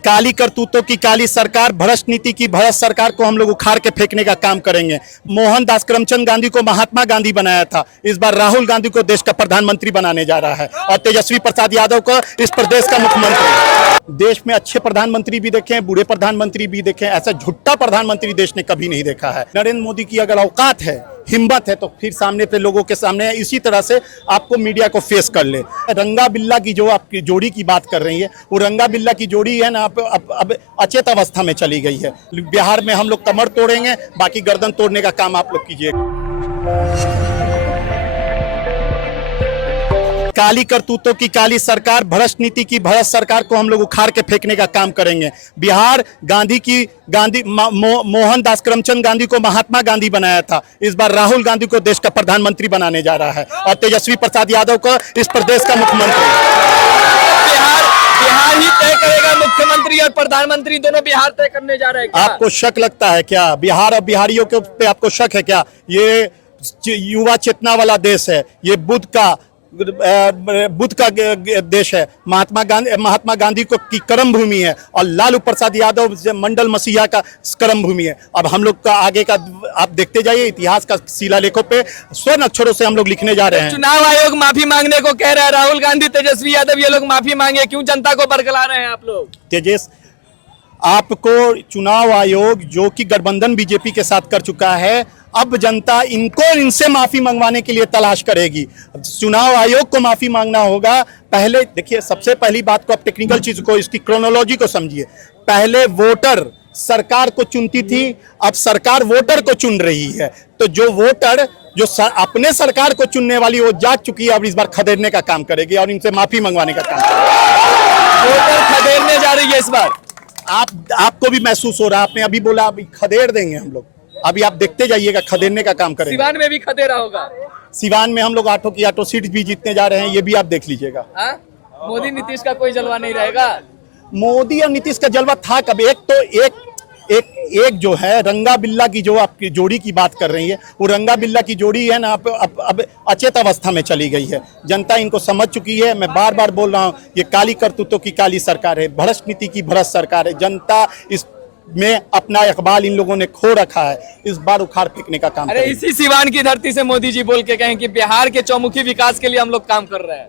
काली करतूतों की काली सरकार, भ्रष्ट नीति की भ्रष्ट सरकार को हम लोग उखाड़ के फेंकने का काम करेंगे। मोहनदास करमचंद गांधी को महात्मा गांधी बनाया था, इस बार राहुल गांधी को देश का प्रधानमंत्री बनाने जा रहा है और तेजस्वी प्रसाद यादव को इस प्रदेश का मुख्यमंत्री। देश में अच्छे प्रधानमंत्री भी देखे, बुरे प्रधानमंत्री भी देखे, ऐसा झूठा प्रधानमंत्री देश ने कभी नहीं देखा है। नरेंद्र मोदी की अगर औकात है, हिम्मत है, तो फिर सामने पे लोगों के सामने इसी तरह से आपको मीडिया को फेस कर ले। रंगा बिल्ला की जो आपकी जोड़ी की बात कर रही है, वो रंगा बिल्ला की जोड़ी है ना, अब अचेत अवस्था में चली गई है। बिहार में हम लोग कमर तोड़ेंगे, बाकी गर्दन तोड़ने का काम आप लोग कीजिएगा। काली करतूतों की काली सरकार, भ्रष्ट नीति की भ्रष्ट सरकार को हम लोग उखाड़ के फेंकने का काम करेंगे। बिहार मोहनदास करमचंद गांधी को महात्मा गांधी बनाया था, इस बार राहुल गांधी को देश का प्रधानमंत्री बनाने जा रहा है और तेजस्वी प्रसाद यादव को इस प्रदेश का मुख्यमंत्री। बिहार ही तय करेगा, मुख्यमंत्री और प्रधानमंत्री दोनों बिहार तय करने जा रहे हैं। आपको शक लगता है क्या? बिहार और बिहारियों के पे आपको शक है क्या? ये युवा चेतना वाला देश है, ये बुद्ध का देश है। महात्मा गांधी को की कर्म भूमि है और लालू प्रसाद यादव मंडल मसीहा का कर्म भूमि है। अब हम लोग का आगे का आप देखते जाइए, इतिहास का शिलालेखों पे स्वर्ण अक्षरों से हम लोग लिखने जा रहे हैं। चुनाव आयोग माफी मांगने को कह रहा है, राहुल गांधी, तेजस्वी यादव, ये लोग माफी मांगे, क्यों जनता को बरगला रहे हैं आप लोग? तेजस, आपको चुनाव आयोग जो कि गठबंधन बीजेपी के साथ कर चुका है, अब जनता इनसे माफी मंगवाने के लिए तलाश करेगी। चुनाव आयोग को माफी मांगना होगा। पहले देखिए, सबसे पहली बात को आप टेक्निकल चीज को, इसकी क्रोनोलॉजी को समझिए। पहले वोटर सरकार को चुनती थी, अब सरकार वोटर को चुन रही है। तो जो वोटर जो अपने सरकार को चुनने वाली, वो जाग चुकी है, अब इस बार खदेड़ने का काम करेगी और इनसे माफी मंगवाने का काम करेगी। वोटर खदेड़ने जा रही है इस बार। आपको भी महसूस हो रहा है, आपने अभी बोला अभी खदेड़ देंगे हम लोग, अभी आप देखते जाइएगा, खदेड़ने का काम करेंगे। सिवान में भी खदेड़ा होगा। सिवान में हम लोग 8 की 8 सीट भी जीतने जा रहे हैं, ये भी आप देख लीजिएगा। मोदी नीतीश का कोई जलवा नहीं रहेगा। मोदी और नीतीश का जलवा था कब? एक जो है रंगा बिल्ला की जो आपकी जोड़ी की बात कर रही है, वो रंगा बिल्ला की जोड़ी है ना, अब अचेत अवस्था में चली गई है। जनता इनको समझ चुकी है। मैं बार बार बोल रहा हूँ, ये काली करतूतों की काली सरकार है, भ्रष्ट नीति की भ्रष्ट सरकार है। जनता इस में अपना इकबाल इन लोगों ने खो रखा है, इस बार उखाड़ फेंकने का काम। अरे इसी सिवान की धरती से मोदी जी बोल के कहें कि बिहार के चौमुखी विकास के लिए हम लोग काम कर रहे हैं।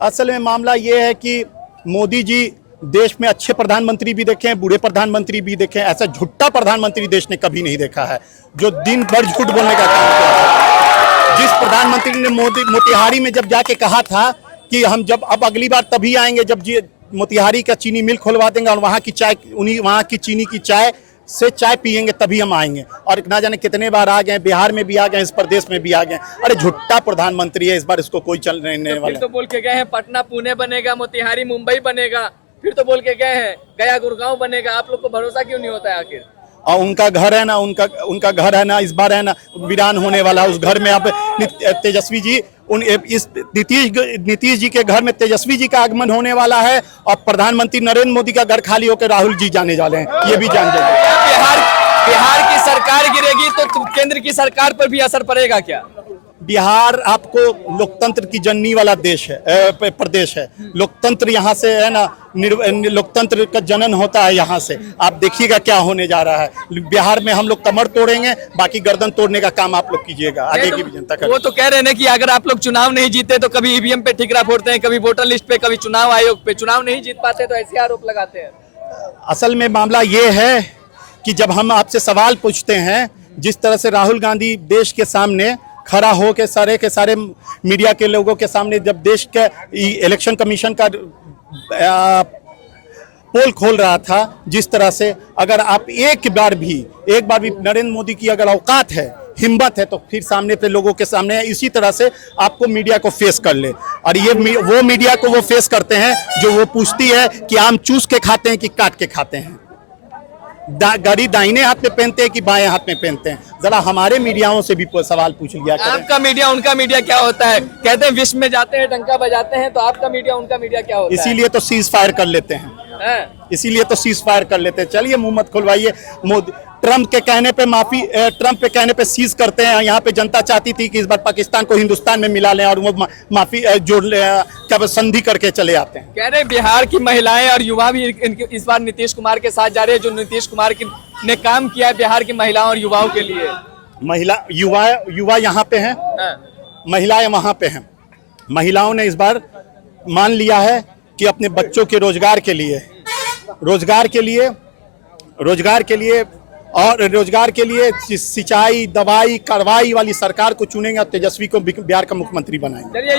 असल में मामला ये है कि मोदी जी देश में अच्छे प्रधानमंत्री भी देखे, बुरे प्रधानमंत्री भी देखे, ऐसा झूठा प्रधानमंत्री देश ने कभी नहीं देखा है जो दिन भर झूठ बोलने का काम किया है। जिस प्रधानमंत्री ने मोतिहारी में जब जाके कहा था कि हम जब अब अगली बार तभी आएंगे जब मोतिहारी का चीनी मिल खुलवा देंगे और वहाँ की चीनी की चाय से चाय पियेंगे, तभी हम आएंगे। और ना जाने कितने बार आ गए, बिहार में भी आ गए, इस प्रदेश में भी आ गए। अरे झूठा प्रधानमंत्री है, इस बार इसको कोई चल नहीं वाला। तो बोल के गए हैं पटना पुणे बनेगा, मोतिहारी मुंबई बनेगा, फिर तो बोल के गए हैं गया गुड़गांव बनेगा। आप लोग को भरोसा क्यों नहीं होता है आखिर? और उनका घर है ना, उनका घर है ना, इस बार है ना वीरान होने वाला। उस घर में अब तेजस्वी जी, इस नीतीश जी के घर में तेजस्वी जी का आगमन होने वाला है और प्रधानमंत्री नरेंद्र मोदी का घर खाली होकर राहुल जी जाने वाले हैं, ये भी जान जाइए। बिहार की सरकार गिरेगी तो केंद्र की सरकार पर भी असर पड़ेगा क्या? बिहार आपको लोकतंत्र की जननी वाला देश है, प्रदेश है। लोकतंत्र यहाँ से है ना, लोकतंत्र का जनन होता है यहाँ से। आप देखिएगा क्या होने जा रहा है। बिहार में हम लोग कमर तोड़ेंगे, बाकी गर्दन तोड़ने का काम आप लोग कीजिएगा, आगे की भी जनता करेगी। वो तो कह रहे हैं कि अगर आप लोग चुनाव नहीं जीते तो कभी ईवीएम पे ठिकरा फोड़ते हैं, कभी वोटर लिस्ट पे, कभी चुनाव आयोग पे। चुनाव नहीं जीत पाते तो ऐसे आरोप लगाते हैं। असल में मामला ये है कि जब हम आपसे सवाल पूछते हैं, जिस तरह से राहुल गांधी देश के सामने खड़ा हो के सारे मीडिया के लोगों के सामने जब देश के इलेक्शन कमीशन का पोल खोल रहा था, जिस तरह से अगर आप एक बार भी नरेंद्र मोदी की अगर औकात है, हिम्मत है, तो फिर सामने पे लोगों के सामने इसी तरह से आपको मीडिया को फेस कर ले। और ये वो मीडिया को वो फेस करते हैं जो वो पूछती है कि आम चूस के खाते हैं कि काट के खाते हैं, गाड़ी दाहिने हाथ में पहनते हैं कि बाएं हाथ में पहनते हैं। जरा हमारे मीडियाओं से भी सवाल पूछ लिया करें। आपका मीडिया उनका मीडिया क्या होता है? कहते हैं विश्व में जाते हैं, डंका बजाते हैं, तो आपका मीडिया उनका मीडिया क्या होता है? इसीलिए तो सीज फायर कर लेते हैं। हाँ। इसीलिए तो सीज फायर कर लेते हैं। चलिए मुंह मत खुलवाइए। मोदी ट्रम्प के कहने पे सीज करते हैं। यहाँ पे जनता चाहती थी कि इस बार पाकिस्तान को हिंदुस्तान में मिला लें और वो माफी जोड़ ले, क्या संधि करके चले आते हैं। कह रहे हैं बिहार की महिलाएं और युवा भी इस बार नीतीश कुमार के साथ जा रहे हैं, जो नीतीश कुमार ने काम किया है बिहार की महिलाओं और युवाओं के लिए। युवा यहाँ पे हैं, हाँ। महिलाएं वहाँ पे हैं। महिलाओं ने इस बार मान लिया है कि अपने बच्चों के रोजगार के लिए सिंचाई, दवाई, कार्रवाई वाली सरकार को चुनेंगे और तेजस्वी को बिहार का मुख्यमंत्री बनाएंगे। चलिए।